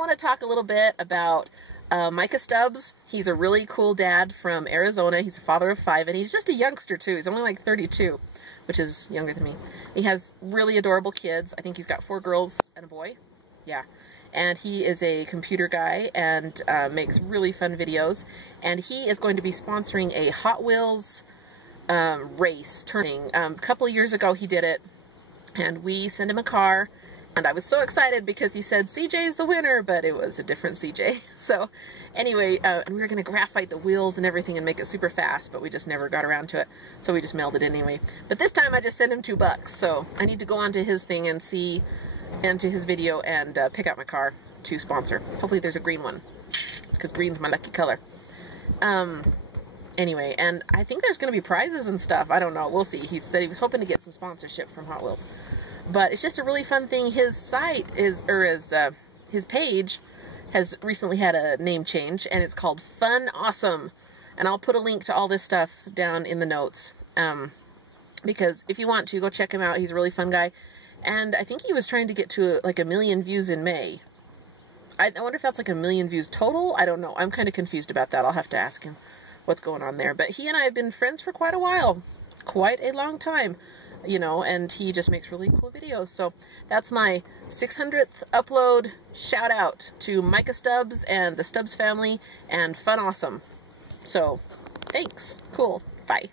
want to talk a little bit about Micah Stubbs. He's a really cool dad from Arizona. He's a father of 5, and he's just a youngster too. He's only like 32, which is younger than me. He has really adorable kids. I think he's got 4 girls and a boy. Yeah. And he is a computer guy and makes really fun videos. And he is going to be sponsoring a Hot Wheels race turning. A couple of years ago he did it, and we sent him a car. And I was so excited because he said CJ's the winner, but it was a different CJ. So anyway, and we were going to graphite the wheels and everything and make it super fast, but we just never got around to it. So we just mailed it anyway. But this time I just sent him $2. So I need to go onto his thing and see, into his video, and pick out my car to sponsor. Hopefully there's a green one, because green's my lucky color. Anyway, and I think there's going to be prizes and stuff. I don't know. We'll see. He said he was hoping to get some sponsorship from Hot Wheels. But it's just a really fun thing. His site is, or his page has recently had a name change, and it's called Fun Awesome. And I'll put a link to all this stuff down in the notes. Because if you want to, go check him out. He's a really fun guy. And I think he was trying to get to like 1 million views in May. I wonder if that's like 1 million views total. I don't know. I'm kind of confused about that. I'll have to ask him what's going on there. But he and I have been friends for quite a while. Quite a long time. You know, and he just makes really cool videos. So that's my 600th upload. Shout out to Micah Stubbs and the Stubbs family and Fun Awesome. So thanks. Cool. Bye.